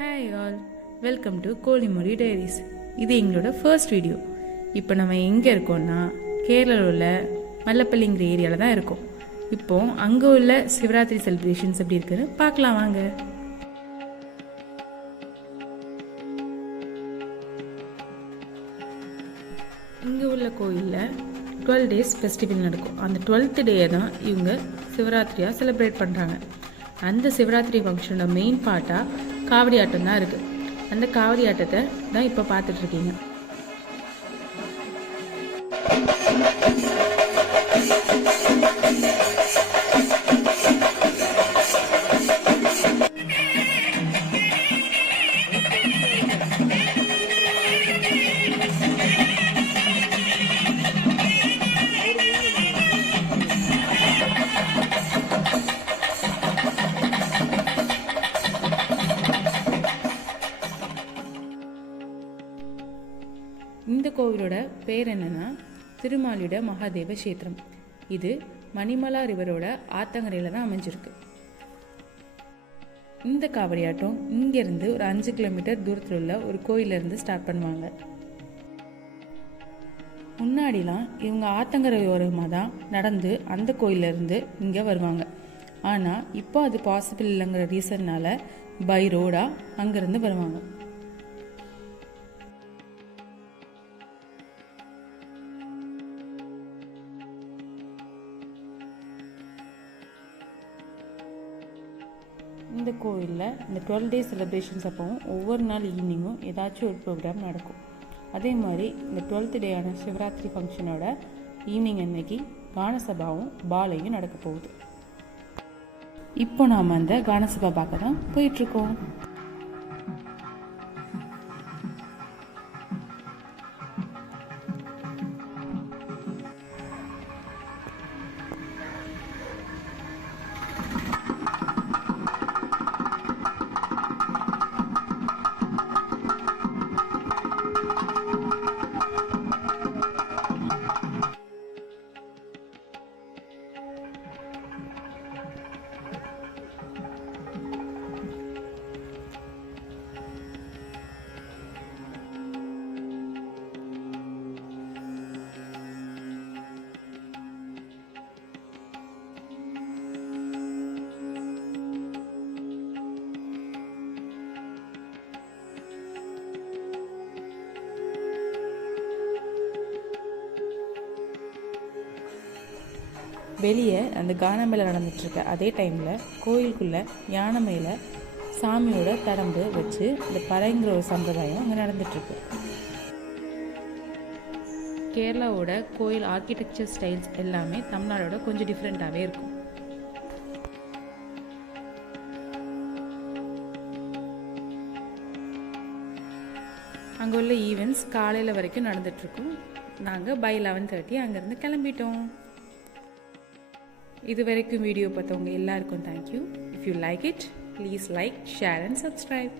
Hi all, welcome to கோழிமொழி diaries. இது எங்களோட ஃபர்ஸ்ட் வீடியோ. இப்போ நம்ம எங்கே இருக்கோம்னா கேரளாவில் உள்ள மல்லப்பள்ளிங்கிற ஏரியாவில் தான் இருக்கோம். இப்போ அங்கே உள்ள சிவராத்திரி செலிப்ரேஷன்ஸ் எப்படி இருக்குன்னு பார்க்கலாம் வாங்க. இங்கே உள்ள கோயிலில் 12 days ஃபெஸ்டிவல் நடக்கும். அந்த 12th டே தான் இவங்க சிவராத்திரியாக செலிப்ரேட் பண்ணுறாங்க. அந்த சிவராத்திரி ஃபங்க்ஷனோட மெயின் பார்ட்டாக காவடி ஆட்டம் தான் இருக்குது. அந்த காவடி ஆட்டத்தை தான் இப்போ பார்த்துட்ருக்கீங்க. இந்த கோவிலோட பேர் என்னன்னா திருமாலியோட மகாதேவ கஷேத்திரம். இது மணிமலா ரிவரோட ஆத்தங்கரையில் தான் அமைஞ்சிருக்கு. இந்த காவடியாட்டம் இங்கேருந்து ஒரு 5 கிலோமீட்டர் தூரத்தில் உள்ள ஒரு கோயிலிருந்து ஸ்டார்ட் பண்ணுவாங்க. முன்னாடிலாம் இவங்க ஆத்தங்கரை ஓரமாக தான் நடந்து அந்த கோயிலிருந்து இங்கே வருவாங்க. ஆனால் இப்போ அது பாசிபிள் இல்லைங்கிற ரீசன்னால பை ரோடாக அங்கேருந்து வருவாங்க. இந்த கோயிலில் இந்த 12 days செலிப்ரேஷன்ஸ் அப்போவும் ஒவ்வொரு நாள் ஈவினிங்கும் ஏதாச்சும் ஒரு ப்ரோக்ராம் நடக்கும். அதே மாதிரி இந்த 12th டேயான சிவராத்திரி ஃபங்க்ஷனோட ஈவினிங் அன்னைக்கு கானசபாவும் பாலையும் நடக்க போகுது. இப்போ நாம் அந்த கானசபா பார்க்க தான் போயிட்டுருக்கோம். வெளியே அந்த கானம் மேலே நடந்துட்டுருக்க அதே டைமில் கோயிலுக்குள்ளே யானை மேலே சாமியோட தடம்பு வச்சு இந்த பறைங்கிற ஒரு சம்பிரதாயம் அங்கே நடந்துட்டுருக்கு. கேரளாவோட கோயில் ஆர்கிடெக்சர் ஸ்டைல்ஸ் எல்லாமே தமிழ்நாடோட கொஞ்சம் டிஃப்ரெண்ட்டாகவே இருக்கும். அங்கே உள்ள ஈவெண்ட்ஸ் காலையில் வரைக்கும் நடந்துட்டுருக்கும். நாங்கள் பை 11:30 அங்கேருந்து கிளம்பிட்டோம். இது வரைக்கும் வீடியோ பார்த்தவங்க எல்லாருக்கும் thank you. If you like it, please like, share and subscribe.